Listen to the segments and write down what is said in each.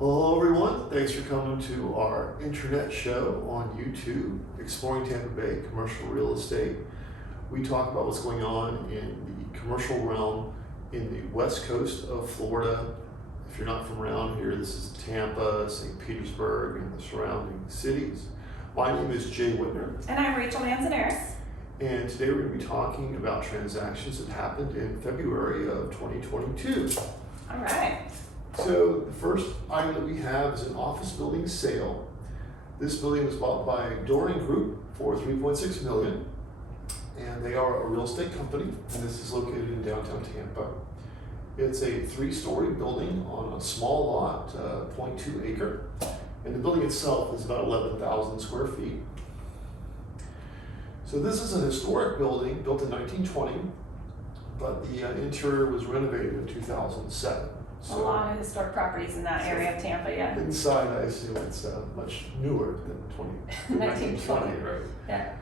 Well, hello everyone. Thanks for coming to our internet show on YouTube, Exploring Tampa Bay Commercial Real Estate. We talk about what's going on in the commercial realm in the west coast of Florida. If you're not from around here, this is Tampa, St. Petersburg, and the surrounding cities. My name is Jay Wittner. And I'm Rachael Manzanares. And today we're going to be talking about transactions that happened in February of 2022. All right. So the first item that we have is an office building sale. This building was bought by Dohring Group for $3.6 million, and they are a real estate company, and this is located in downtown Tampa. It's a 3-story building on a small lot, 0.2 acre, and the building itself is about 11,000 square feet. So this is a historic building built in 1920, but the interior was renovated in 2007. So, a lot of historic properties in that area of Tampa, yeah. Inside, I assume it's much newer than 1920, right? Yeah.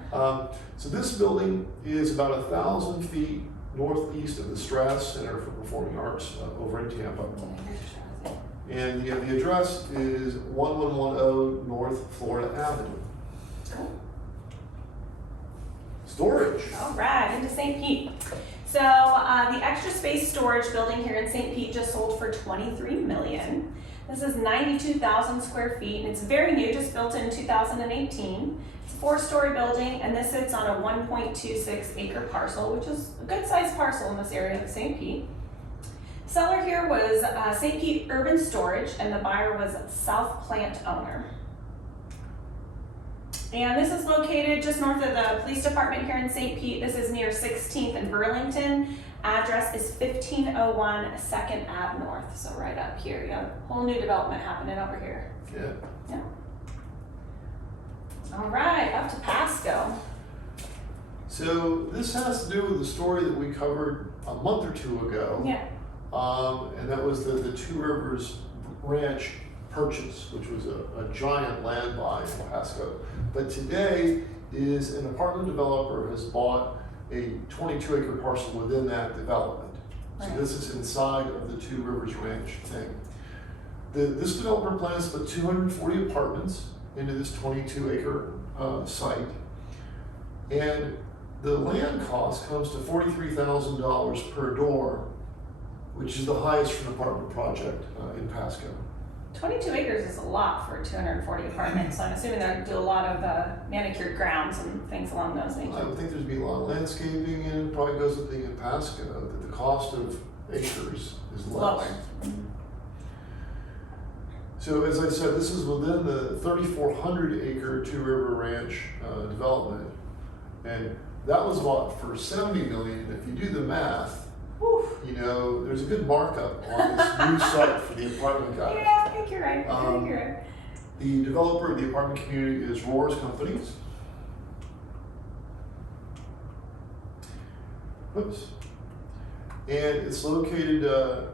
So this building is about 1,000 feet northeast of the Strauss Center for Performing Arts over in Tampa. And the address is 1110 North Florida Avenue. Cool. Storage. All right, into St. Pete. So the extra space storage building here in St. Pete just sold for $23 million. This is 92,000 square feet, and it's very new, just built in 2018. It's a 4-story building, and this sits on a 1.26 acre parcel, which is a good sized parcel in this area of St. Pete. Seller here was St. Pete Urban Storage, and the buyer was South Plant owner. And this is located just north of the police department here in St. Pete. This is near 16th and Burlington. Address is 1501 2nd Ave North. So right up here, you have a whole new development happening over here. Yeah. All right, up to Pasco. So this has to do with the story that we covered a month or two ago. Yeah. And that was the Two Rivers Ranch purchase, which was a giant land buy in Pasco. But today is an apartment developer has bought a 22-acre parcel within that development. Right. So this is inside of the Two Rivers Ranch thing. This developer plans to put 240 apartments into this 22-acre site. And the land cost comes to $43,000 per door, which is the highest for an apartment project in Pasco. 22 acres is a lot for 240 apartments, so I'm assuming they'll do a lot of manicured grounds and things along those I nature. would think there's be a lot of landscaping, and it probably goes with being in Pasco, that the cost of acres is less. Lower. So as I said, this is within the 3,400 acre Two River Ranch development, and that was bought for $70 million. If you do the math, you know, there's a good markup on this new site for the apartment guys. Yeah, I think you're right. I think you're right. The developer of the apartment community is Roars Companies. Oops. And it's located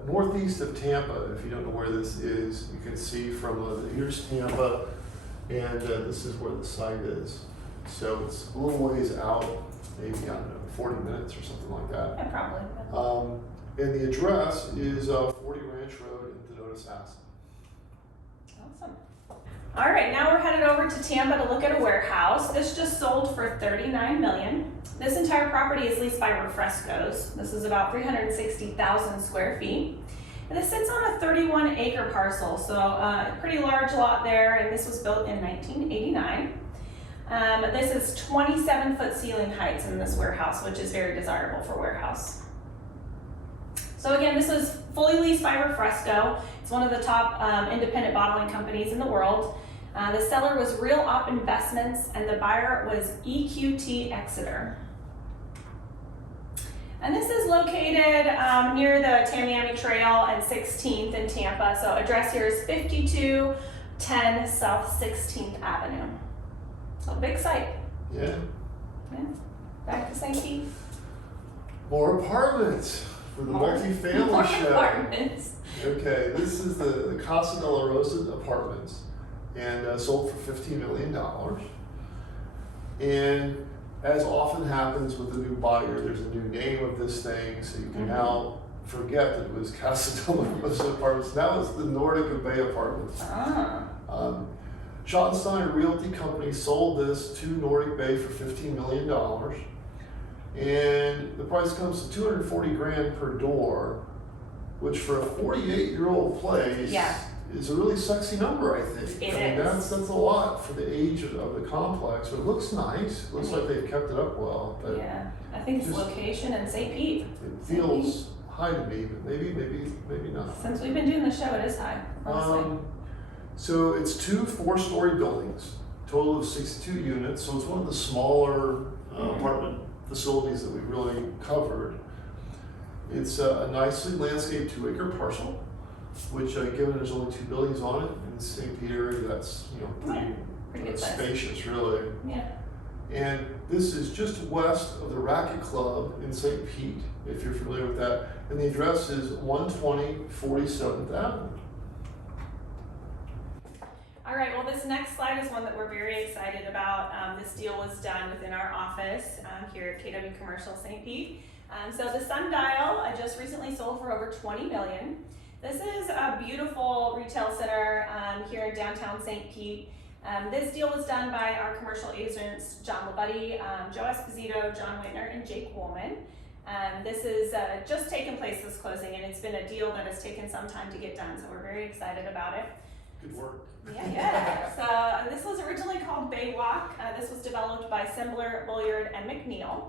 northeast of Tampa. If you don't know where this is, you can see from here's Tampa, and this is where the site is. So it's a little ways out, maybe, I don't know, 40 minutes or something like that. Yeah, probably. And the address is 40 Ranch Road in Dohring. Awesome. All right, now we're headed over to Tampa to look at a warehouse. This just sold for $39 million. This entire property is leased by Refresco's. This is about 360,000 square feet. And this sits on a 31-acre parcel, so a pretty large lot there, and this was built in 1989. This is 27-foot ceiling heights in this warehouse, which is very desirable for warehouse. So again, this was fully leased by Refresco. It's one of the top independent bottling companies in the world. The seller was Real Op Investments, and the buyer was EQT Exeter. And this is located near the Tamiami Trail and 16th in Tampa. So address here is 5210 South 16th Avenue. So big site. Yeah. Back to St. Pete. More apartments for the multi-family More show. apartments. Okay, this is the Casa de la Rosa apartments, and sold for $15 million. And as often happens with a new buyer, there's a new name of this thing, so you can now forget that it was Casa Apartments. Now it's the Nordic and Bay Apartments. Schottenstein Realty Company sold this to Nordic Bay for $15 million. And the price comes to 240 grand per door, which for a 48-year-old place is a really sexy number, I think. It is. That's a lot for the age of the complex. But it looks nice. It looks like they've kept it up well. But yeah, I think it's location in St. Pete. It feels high to me, but maybe not. Since we've been doing the show, it is high, honestly. So it's 2 4-story buildings, total of 62 units. So it's one of the smaller apartment facilities that we really covered. It's a nicely landscaped 2-acre parcel, which given there's only 2 buildings on it in the St. Pete area, that's pretty good size. Spacious, really. Yeah. And this is just west of the Racket Club in St. Pete, if you're familiar with that. And the address is 120 47th Avenue. All right, well, this next slide is one that we're very excited about. This deal was done within our office here at KW Commercial St. Pete. So the Sundial just recently sold for over $20 million. This is a beautiful retail center here in downtown St. Pete. This deal was done by our commercial agents, John Labuddy, Joe Esposito, John Wittner, and Jake Woolman. This is just taken place, this closing, and it's been a deal that has taken some time to get done, so we're very excited about it. Good work. Yeah. So this was originally called Baywalk. This was developed by Sembler, Bulliard, and McNeil.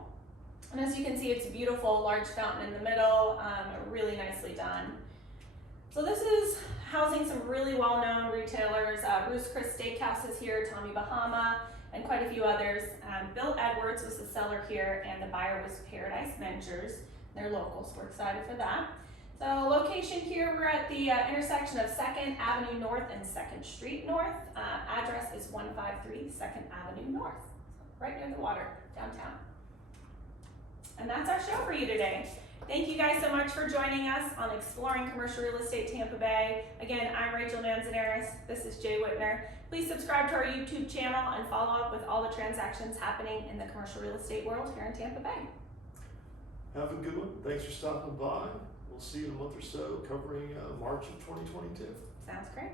And as you can see, it's a beautiful, large fountain in the middle, really nicely done. So this is housing some really well-known retailers. Ruth's Chris Steakhouse is here, Tommy Bahama, and quite a few others. Bill Edwards was the seller here, and the buyer was Paradise Ventures. They're local, so we're excited for that. So location here, we're at the intersection of 2nd Avenue North and 2nd Street North. Address is 153 2nd Avenue North, right near the water, downtown. And that's our show for you today. Thank you guys so much for joining us on Exploring Commercial Real Estate Tampa Bay. Again, I'm Rachael Manzanares. This is Jay Wittner. Please subscribe to our YouTube channel and follow up with all the transactions happening in the commercial real estate world here in Tampa Bay. Have a good one. Thanks for stopping by. We'll see you in a month or so covering March of 2022. Sounds great.